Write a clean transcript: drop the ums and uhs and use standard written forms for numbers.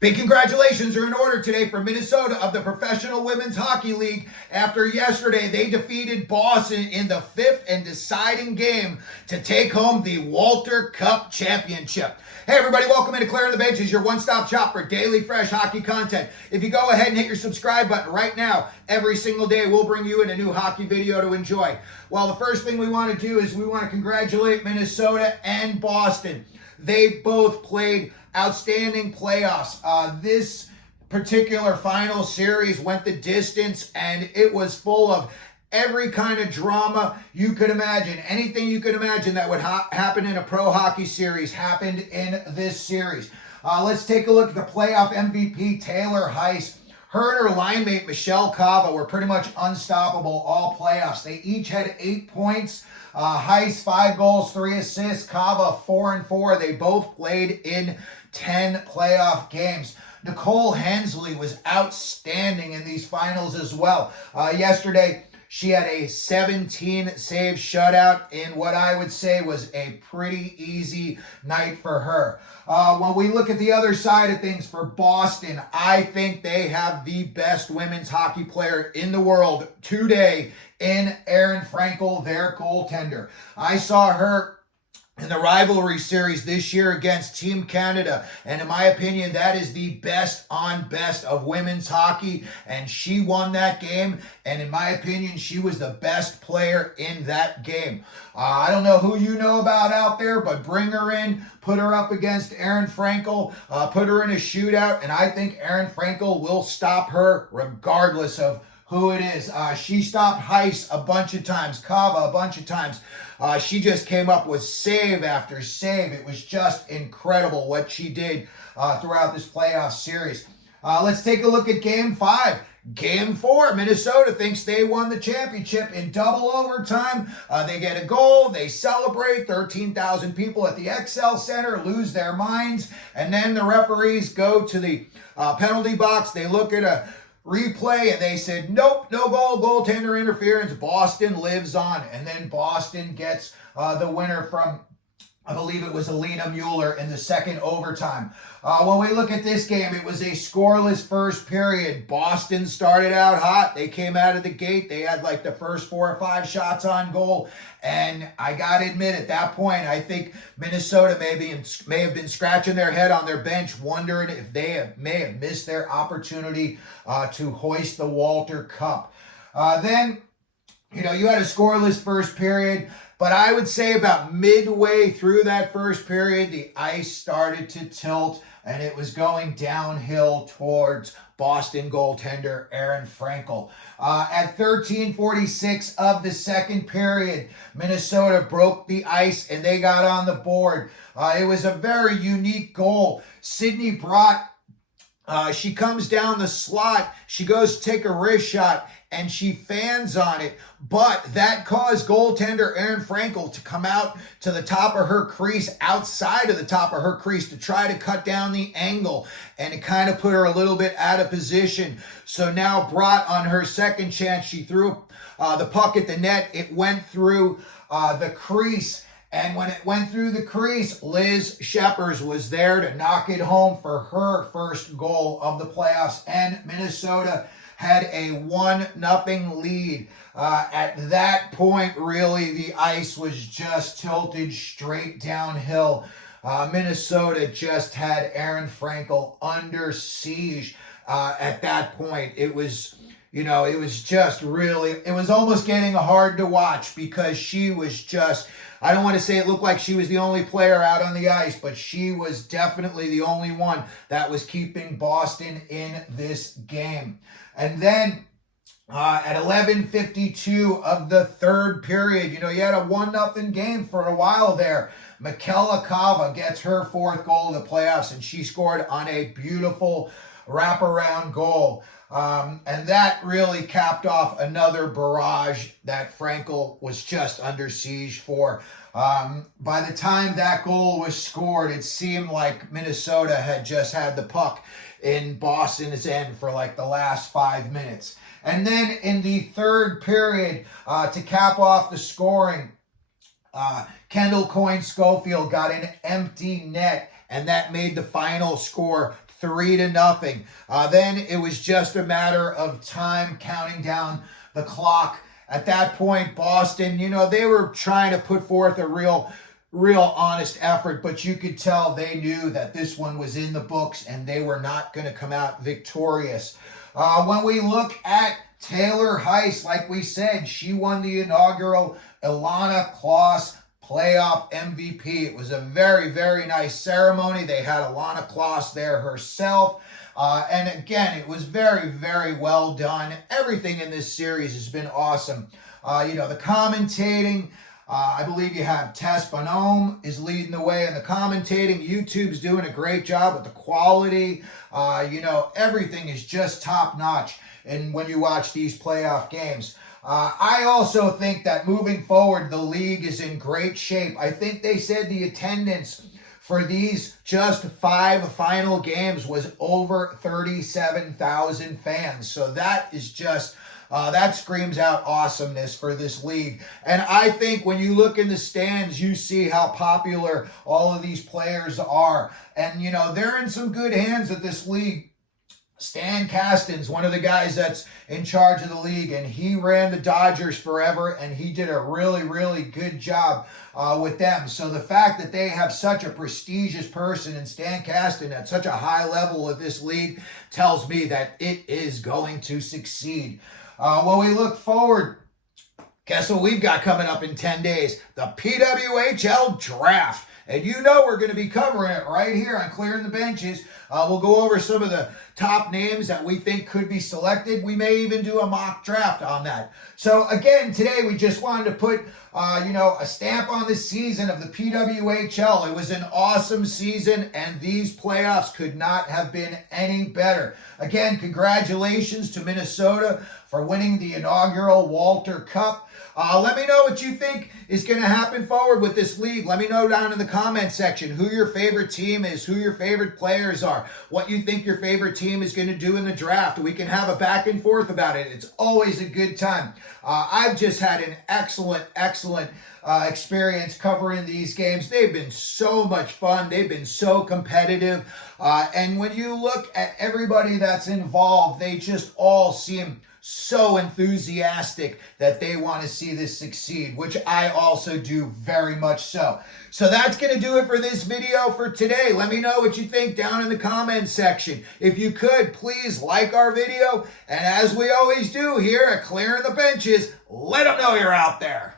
Big congratulations are in order today for Minnesota of the Professional Women's Hockey League after yesterday they defeated Boston in the fifth and deciding game to take home the Walter Cup Championship. Hey everybody, welcome into Clearing the Benches, your one-stop shop for daily fresh hockey content. If you go ahead and hit your subscribe button right now, every single day we'll bring you in a new hockey video to enjoy. Well, the first thing we want to do is we want to congratulate Minnesota and Boston. They both played outstanding playoffs. This particular final series went the distance, and it was full of every kind of drama you could imagine. Anything you could imagine that would happen in a pro hockey series happened in this series. Let's take a look at the playoff MVP, Taylor Heise. Her and her line mate, Michelle Cava, were pretty much unstoppable all playoffs. They each had 8 points. Heise, 5 goals, 3 assists. Cava, 4 and 4. They both played in 10 playoff games. Nicole Hensley was outstanding in these finals as well. Yesterday, she had a 17-save shutout in what I would say was a pretty easy night for her. When we look at the other side of things for Boston, I think they have the best women's hockey player in the world today in Aerin Frankel, their goaltender. I saw her in the rivalry series this year against Team Canada, and in my opinion, that is the best on best of women's hockey, and she won that game, and in my opinion, she was the best player in that game. I don't know who you know about out there, but bring her in, put her up against Aerin Frankel, put her in a shootout, and I think Aerin Frankel will stop her regardless of who it is. She stopped Heise a bunch of times, Cava a bunch of times. She just came up with save after save. It was just incredible what she did throughout this playoff series. Let's take a look at Game 5. Game 4, Minnesota thinks they won the championship in double overtime. They get a goal, they celebrate, 13,000 people at the XL Center lose their minds, and then the referees go to the penalty box. They look at a replay and they said, nope, no goal, goaltender interference. Boston lives on. And then Boston gets the winner from, I believe it was Alana Mueller in the second overtime. When we look at this game, it was a scoreless first period. Boston started out hot. They came out of the gate. They had like the first 4 or 5 shots on goal. And I got to admit, at that point, I think Minnesota may have been scratching their head on their bench, wondering if they may have missed their opportunity to hoist the Walter Cup. Then, you had a scoreless first period. But I would say about midway through that first period, the ice started to tilt and it was going downhill towards Boston goaltender Aerin Frankel. At 13:46 of the second period, Minnesota broke the ice and they got on the board. It was a very unique goal. Sydney Brott, she comes down the slot, she goes to take a wrist shot, and she fans on it, but that caused goaltender Aerin Frankel to come out to the top of her crease, outside of the top of her crease, to try to cut down the angle, and it kind of put her a little bit out of position. So now Brott, on her second chance, she threw the puck at the net. It went through the crease, and when it went through the crease, Liz Shepers was there to knock it home for her first goal of the playoffs, and Minnesota had a 1-0 lead. At that point, really, the ice was just tilted straight downhill. Minnesota just had Aerin Frankel under siege at that point. It was, it was just really, it was almost getting hard to watch because she was just, I don't want to say it looked like she was the only player out on the ice, but she was definitely the only one that was keeping Boston in this game. And then at 11:52 of the third period, you had a 1-0 game for a while there. Michaela Cava gets her 4th goal of the playoffs, and she scored on a beautiful wraparound goal. And that really capped off another barrage that Frankel was just under siege for. By the time that goal was scored, it seemed like Minnesota had just had the puck in Boston's end for like the last 5 minutes. And then in the third period, to cap off the scoring, Kendall Coyne Schofield got an empty net, and that made the final score 3-0. Then it was just a matter of time counting down the clock. At that point, Boston, they were trying to put forth a real honest effort, but you could tell they knew that this one was in the books and they were not going to come out victorious. When we look at Taylor Heise, like we said, she won the inaugural Alana Kloss playoff MVP. It was a very, very nice ceremony. They had Alana Kloss there herself. And again, it was very, very well done. Everything in this series has been awesome. The commentating, I believe you have Tess Bonhomme is leading the way in the commentating. YouTube's doing a great job with the quality. Everything is just top notch. And when you watch these playoff games, I also think that moving forward, the league is in great shape. I think they said the attendance for these just 5 final games was over 37,000 fans. So that is just, that screams out awesomeness for this league. And I think when you look in the stands, you see how popular all of these players are. And, they're in some good hands at this league. Stan Kasten's one of the guys that's in charge of the league, and he ran the Dodgers forever, and he did a really, really good job with them. So the fact that they have such a prestigious person in Stan Kasten at such a high level of this league tells me that it is going to succeed. When we look forward, guess what we've got coming up in 10 days? The PWHL Draft. And we're going to be covering it right here on Clearing the Benches. We'll go over some of the top names that we think could be selected. We may even do a mock draft on that. So again, today we just wanted to put, a stamp on the season of the PWHL. It was an awesome season, and these playoffs could not have been any better. Again, congratulations to Minnesota for winning the inaugural Walter Cup. Let me know what you think is going to happen forward with this league. Let me know down in the comment section who your favorite team is, who your favorite players are, what you think your favorite team is going to do in the draft. We can have a back and forth about it. It's always a good time. I've just had an excellent experience covering these games. They've been so much fun. They've been so competitive. And when you look at everybody that's involved, they just all seem so enthusiastic that they want to see this succeed, which I also do very much so. So that's going to do it for this video for today. Let me know what you think down in the comment section. If you could, please like our video. And as we always do here at Clearing the Benches, let them know you're out there.